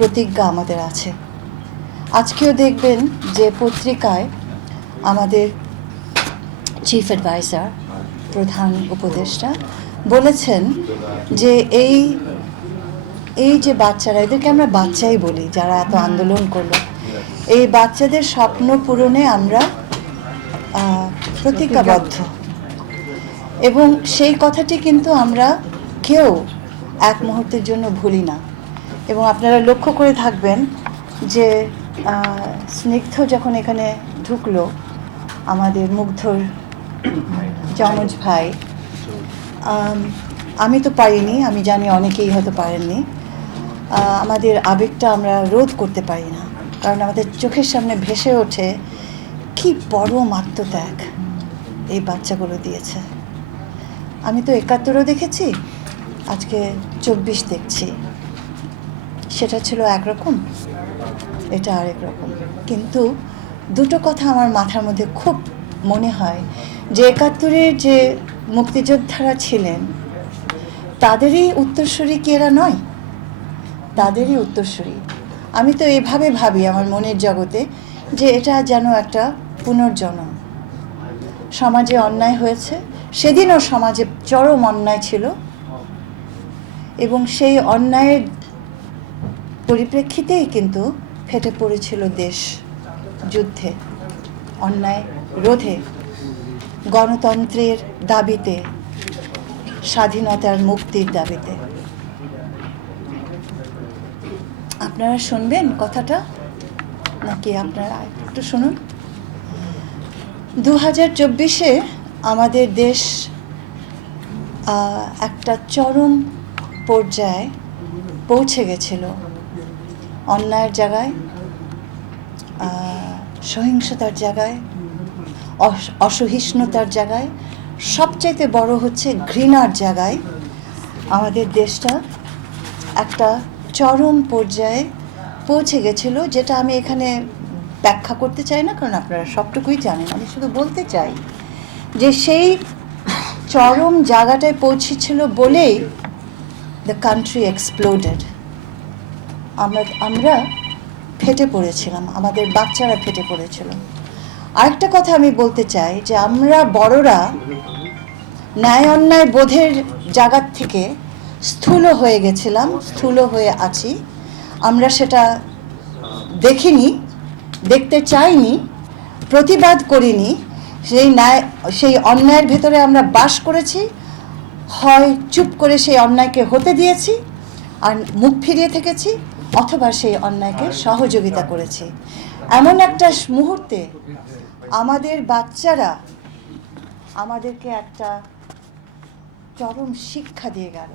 প্রতিজ্ঞা আমাদের আছে। আজকেও দেখবেন যে পত্রিকায় আমাদের চিফ অ্যাডভাইজার, প্রধান উপদেষ্টা বলেছেন যে এই যে বাচ্চারা, এদেরকে আমরা বাচ্চাই বলি, যারা এত আন্দোলন করলো, এই বাচ্চাদের স্বপ্ন পূরণে আমরা প্রতিজ্ঞাবদ্ধ। এবং সেই কথাটি কিন্তু আমরা কেউ এক মুহূর্তের জন্য ভুলি না। এবং আপনারা লক্ষ্য করে থাকবেন যে স্নিগ্ধ যখন এখানে ঢুকলো, আমাদের মুগ্ধর যমজ ভাই, আমি তো পারিনি, আমি জানি অনেকেই হয়তো পারেননি। আমাদের আবেগটা আমরা রোধ করতে পারি না, কারণ আমাদের চোখের সামনে ভেসে ওঠে কি বড় আত্মত্যাগ এই বাচ্চাগুলো দিয়েছে। আমি তো ৭১ও দেখেছি, আজকে ২৪ দেখছি। সেটা ছিল একরকম, এটা আরেক রকম। কিন্তু দুটো কথা আমার মাথার মধ্যে খুব মনে হয় যে ৭১-এর যে মুক্তিযোদ্ধারা ছিলেন, তাদেরই উত্তরসূরি কি এরা নয়? তাদেরই উত্তরসূরি। আমি তো এভাবে ভাবি আমার মনের জগতে যে এটা যেন একটা পুনর্জন্ম। সমাজে অন্যায় হয়েছে, সেদিনও সমাজে চরম অন্যায় ছিল, এবং সেই অন্যায়ের পরিপ্রেক্ষিতেই কিন্তু ফেটে পড়েছিল দেশ যুদ্ধে, অন্যায় রোধে, গণতন্ত্রের দাবিতে, স্বাধীনতার মুক্তির দাবিতে। আপনারা শুনবেন কথাটা নাকি আপনারা একটু শুনুন? ২০২৪-এ আমাদের দেশ একটা চরম পর্যায়ে পৌঁছে গেছিল। অন্যায়ের জায়গায়, সহিংসতার জায়গায়, অসহিষ্ণুতার জায়গায়, সবচাইতে বড় হচ্ছে ঘৃণার জায়গায় আমাদের দেশটা একটা চরম পর্যায়ে পৌঁছে গেছিল, যেটা আমি এখানে ব্যাখ্যা করতে চাই না, কারণ আপনারা সবটুকুই জানেন। আমি শুধু বলতে চাই যে সেই চরম জায়গাটায় পৌঁছেছিল বলেই দ্য কান্ট্রি এক্সপ্লোডেড। আমরা ফেটে পড়েছিলাম, আমাদের বাচ্চারা ফেটে পড়েছিল। আরেকটা কথা আমি বলতে চাই যে আমরা বড়রা ন্যায় অন্যায় বোধের জায়গার থেকে স্থূল হয়ে গেছিলাম, স্থূল হয়ে আছি। আমরা সেটা দেখিনি, দেখতে চাইনি, প্রতিবাদ করিনি। সেই অন্যায়ের ভেতরে আমরা বাস করেছি, হয় চুপ করে সেই অন্যায়কে হতে দিয়েছি আর মুখ ফিরিয়ে থেকেছি, অথবা সেই অন্যায়কে সহযোগিতা করেছি। এমন একটা মুহূর্তে আমাদের বাচ্চারা আমাদেরকে একটা চরম শিক্ষা দিয়ে গেল,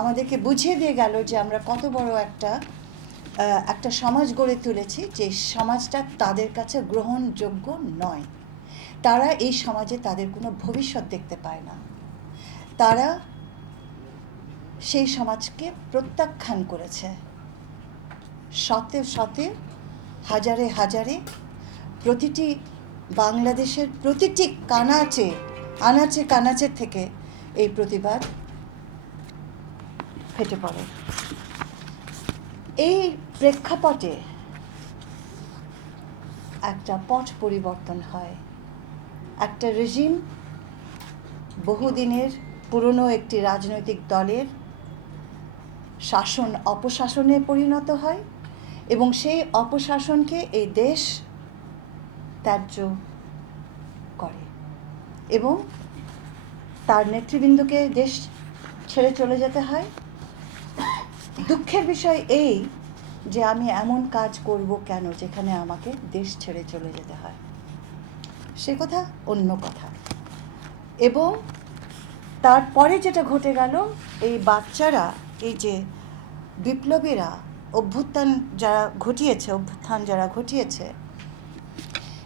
আমাদেরকে বুঝিয়ে দিয়ে গেল যে আমরা কত বড় একটা সমাজ গড়ে তুলেছি, যে সমাজটা তাদের কাছে গ্রহণযোগ্য নয়। তারা এই সমাজে তাদের কোনো ভবিষ্যৎ দেখতে পায় না। তারা সেই সমাজকে প্রত্যাখ্যান করেছে। শতে শতে, হাজারে হাজারে, প্রতিটি বাংলাদেশের প্রতিটি আনাচে কানাচে থেকে এই প্রতিবাদ ফেটে পড়ে। এই প্রেক্ষাপটে একটা পট পরিবর্তন হয়। একটা রেজিম বহুদিনের পুরনো একটি রাজনৈতিক দলের শাসন অপশাসনে পরিণত হয়, এবং সেই অপশাসনকে এই দেশ ত্যায্য করে, এবং তার নেতৃবৃন্দকে দেশ ছেড়ে চলে যেতে হয়। দুঃখের বিষয় এই যে আমি এমন কাজ করব কেন যেখানে আমাকে দেশ ছেড়ে চলে যেতে হয়, সে কথা অন্য কথা। এবং তারপরে যেটা ঘটে গেল, এই বাচ্চারা, এই যে বিপ্লবীরা অভ্যুত্থান যারা ঘটিয়েছে,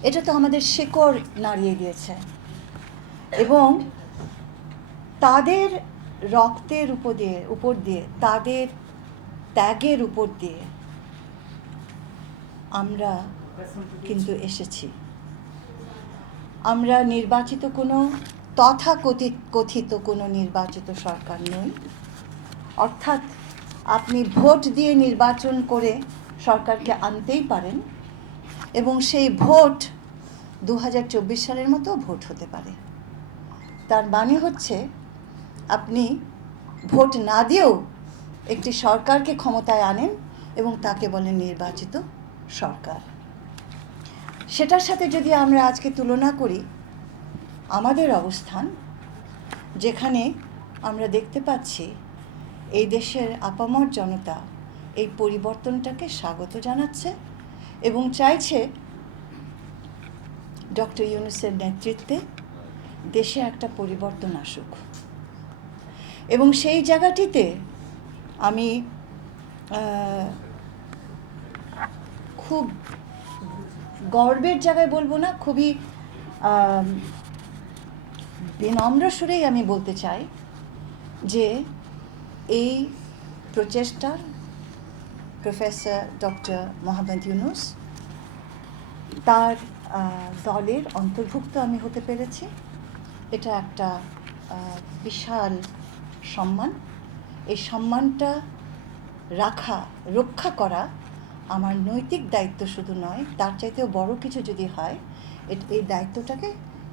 এটা তো আমাদের শিকড় নাড়িয়ে দিয়েছে, এবং তাদের রক্তের উপর দিয়ে তাদের ত্যাগের উপর দিয়ে আমরা কিন্তু এসেছি। আমরা নির্বাচিত কোনো তথাকথিত কোনো নির্বাচিত সরকার নই। অর্থাৎ আপনি ভোট দিয়ে নির্বাচন করে সরকারকে আনতেই পারেন, এবং সেই ভোট 2024 সালের মতো ভোট হতে পারে। তার মানে হচ্ছে আপনি ভোট না দিয়েও একটি সরকারকে ক্ষমতায় আনেন এবং তাকে বলেন নির্বাচিত সরকার। সেটার সাথে যদি আমরা আজকে তুলনা করি আমাদের অবস্থান, যেখানে আমরা দেখতে পাচ্ছি এই দেশের আপামর জনতা এই পরিবর্তনটাকে স্বাগত জানাচ্ছে এবং চাইছে ডক্টর ইউনূসের নেতৃত্বে দেশে একটা পরিবর্তন আসুক। এবং সেই জায়গাটিতে আমি খুব গর্বের জায়গায় বলবো না, খুবই বিনম্র সুরেই আমি বলতে চাই যে এই প্রচেষ্টা প্রফেসর ডক্টর মোহাম্মদ ইউনূস তার দলের অন্তর্ভুক্ত আমি হতে পেরেছি। এটা একটা বিশাল সম্মান। এই সম্মানটা রক্ষা করা আমার নৈতিক দায়িত্ব শুধু নয়, তার চাইতেও বড় কিছু যদি হয় এই দায়িত্বটাকে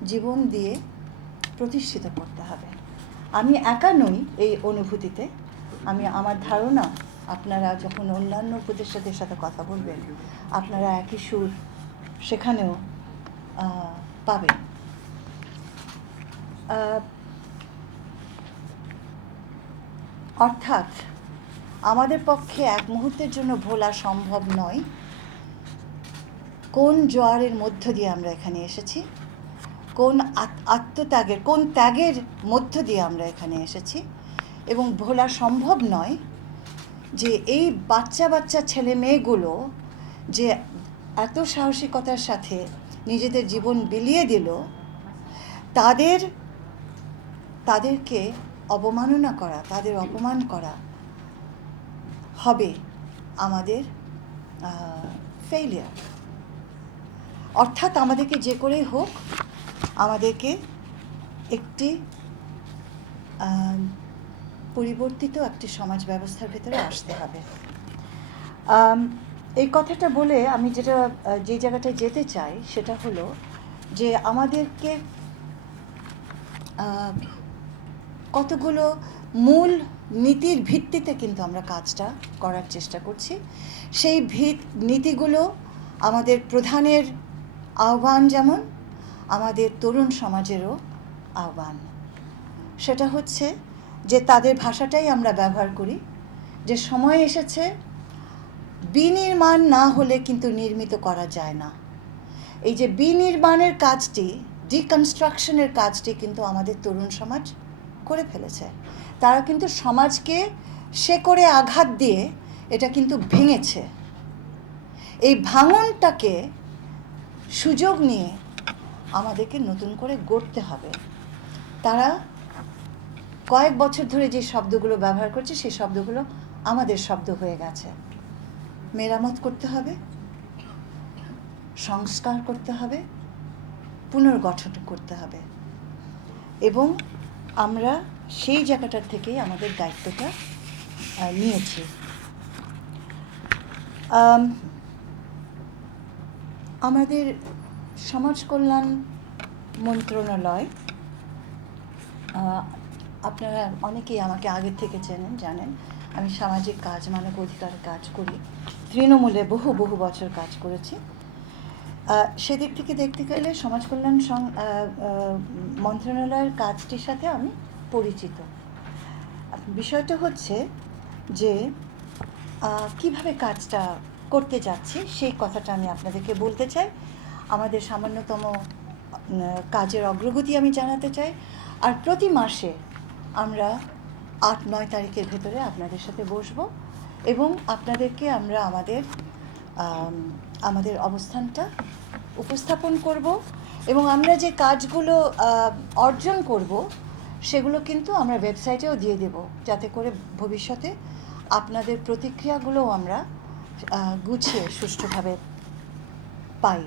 জীবন দিয়ে প্রতিষ্ঠিত করতে হবে। আমি একা নই এই অনুভূতিতে। আমার ধারণা আপনারা যখন অন্যান্য উপদেষ্টাদের সাথে কথা বলবেন আপনারা একই সুর সেখানেও পাবেন। অর্থাৎ আমাদের পক্ষে এক মুহূর্তের জন্য ভোলা সম্ভব নয় কোন জোয়ারের মধ্য দিয়ে আমরা এখানে এসেছি, কোন কোন ত্যাগের মধ্য দিয়ে আমরা এখানে এসেছি, এবং ভোলা সম্ভব নয় যে এই বাচ্চা ছেলে মেয়েগুলো যে এত সাহসিকতার সাথে নিজেদের জীবন বিলিয়ে দিল, তাদেরকে অবমাননা করা, তাদের অপমান করা হবে আমাদের ফেইলিয়ার। অর্থাৎ আমাদেরকে যে করেই হোক আমাদেরকে একটি পরিবর্তিত একটি সমাজ ব্যবস্থার ভেতরে আসতে হবে। এই কথাটা বলে আমি যে জায়গাটায় যেতে চাই সেটা হলো যে আমাদেরকে কতগুলো মূল নীতির ভিত্তিতে কিন্তু আমরা কাজটা করার চেষ্টা করছি। সেই নীতিগুলো আমাদের প্রধানের আহ্বান, যেমন আমাদের তরুণ সমাজেরও আহ্বান। সেটা হচ্ছে যে তাদের ভাষাটাই আমরা ব্যবহার করি, যে সময় এসেছে বিনির্মাণ না হলে কিন্তু নির্মিত করা যায় না। এই যে বিনির্মাণের কাজটি, ডিকনস্ট্রাকশনের কাজটি কিন্তু আমাদের তরুণ সমাজ করে ফেলেছে। তারা কিন্তু সমাজকে শেকড়ে আঘাত দিয়ে এটা কিন্তু ভেঙেছে। এই ভাঙনটাকে সুযোগ নিয়ে আমাদেরকে নতুন করে গড়তে হবে। তারা কয়েক বছর ধরে যে শব্দগুলো ব্যবহার করছে সেই শব্দগুলো আমাদের শব্দ হয়ে গেছে। মেরামত করতে হবে, সংস্কার করতে হবে, পুনর্গঠন করতে হবে, এবং আমরা সেই জায়গাটার থেকেই আমাদের দায়িত্বটা নিয়েছি। আমাদের সমাজ কল্যাণ মন্ত্রণালয়, আপনারা অনেকেই আমাকে আগের থেকে জানেন আমি সামাজিক কাজ, মানব অধিকার কাজ করি, তৃণমূলে বহু বছর কাজ করেছি। সেদিক থেকে দেখতে গেলে সমাজ কল্যাণ মন্ত্রণালয়ের কাজটির সাথে আমি পরিচিত। বিষয়টা হচ্ছে যে কিভাবে কাজটা করতে যাচ্ছি সেই কথাটা আমি আপনাদেরকে বলতে চাই। আমাদের সামান্যতম কাজের অগ্রগতি আমি জানাতে চাই। আর প্রতি মাসে আমরা 8-9 তারিখের ভেতরে আপনাদের সাথে বসবো এবং আপনাদেরকে আমরা আমাদের অবস্থানটা উপস্থাপন করব, এবং আমরা যে কাজগুলো অর্জন করব সেগুলো কিন্তু আমরা ওয়েবসাইটেও দিয়ে দেব, যাতে করে ভবিষ্যতে আপনাদের প্রতিক্রিয়াগুলোও আমরা গুছিয়ে সুষ্ঠুভাবে পাই।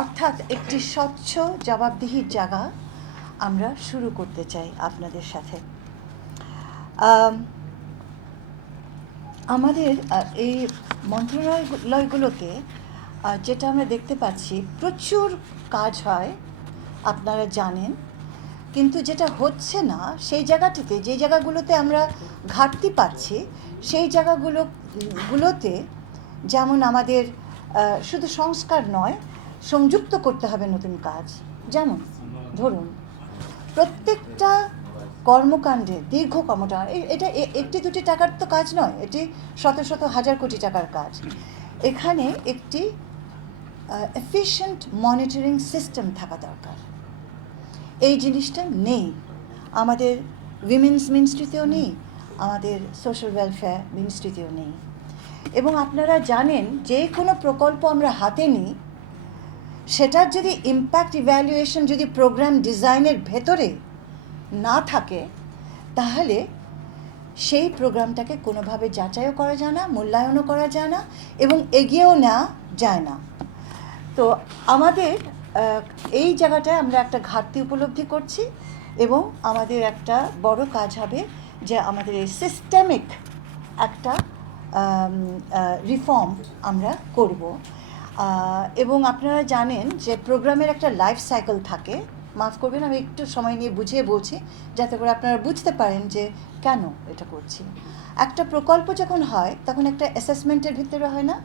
অর্থাৎ একটি স্বচ্ছ জবাবদিহির জায়গা আমরা শুরু করতে চাই আপনাদের সাথে। আমাদের এই মন্ত্রণালয়গুলোতে যেটা আমরা দেখতে পাচ্ছি প্রচুর কাজ হয়, আপনারা জানেন, কিন্তু যেটা হচ্ছে না সেই জায়গাটিতে, যে জায়গাগুলোতে আমরা ঘাটতি পাচ্ছি সেই জায়গাগুলোতে যেমন আমাদের শুধু সংস্কার নয়, সংযুক্ত করতে হবে নতুন কাজ। যেমন ধরুন প্রত্যেকটা কর্মকাণ্ডে দীর্ঘ কর্মকাণ্ড, এটা একটি দুটি টাকার তো কাজ নয়, এটি শত শত হাজার কোটি টাকার কাজ। এখানে একটি এফিশিয়েন্ট মনিটরিং সিস্টেম থাকা দরকার। এই জিনিসটা নেই আমাদের উইমেন্স মিনিস্ট্রিতেও নেই, আমাদের সোশ্যাল ওয়েলফেয়ার মিনিস্ট্রিতেও নেই। এবং আপনারা জানেন যে কোনো প্রকল্প আমরা হাতে নিই, সেটার যদি ইম্প্যাক্ট ইভ্যালুয়েশন যদি প্রোগ্রাম ডিজাইনের ভেতরে না থাকে, তাহলে সেই প্রোগ্রামটাকে কোনোভাবে যাচাইও করা যায় না, মূল্যায়নও করা যায় না এবং এগিয়েও নেওয়া যায় না। তো আমাদের এই জায়গাটায় আমরা একটা ঘাটতি উপলব্ধি করছি এবং আমাদের একটা বড় কাজ হবে যে আমাদের এই সিস্টেমিক একটা রিফর্ম আমরা করব। এবং আপনারা জানেন যে প্রোগ্রামের একটা লাইফ সাইকেল থাকে। মাফ করবেন, আমি একটু সময় নিয়ে বুঝিয়ে বলছি যাতে করে আপনারা বুঝতে পারেন যে কেন এটা করছি। একটা প্রকল্প যখন হয় তখন একটা অ্যাসেসমেন্টের ভিতরে হয় না,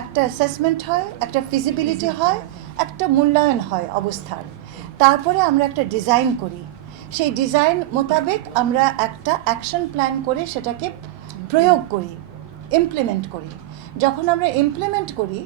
একটা অ্যাসেসমেন্ট হয়, একটা ফিজিবিলিটি হয়, একটা মূল্যায়ন হয় অবস্থার, তারপরে আমরা একটা ডিজাইন করি। সেই ডিজাইন মোতাবেক আমরা একটা অ্যাকশন প্ল্যান করে সেটাকে প্রয়োগ করি, ইমপ্লিমেন্ট করি। যখন আমরা ইমপ্লিমেন্ট করি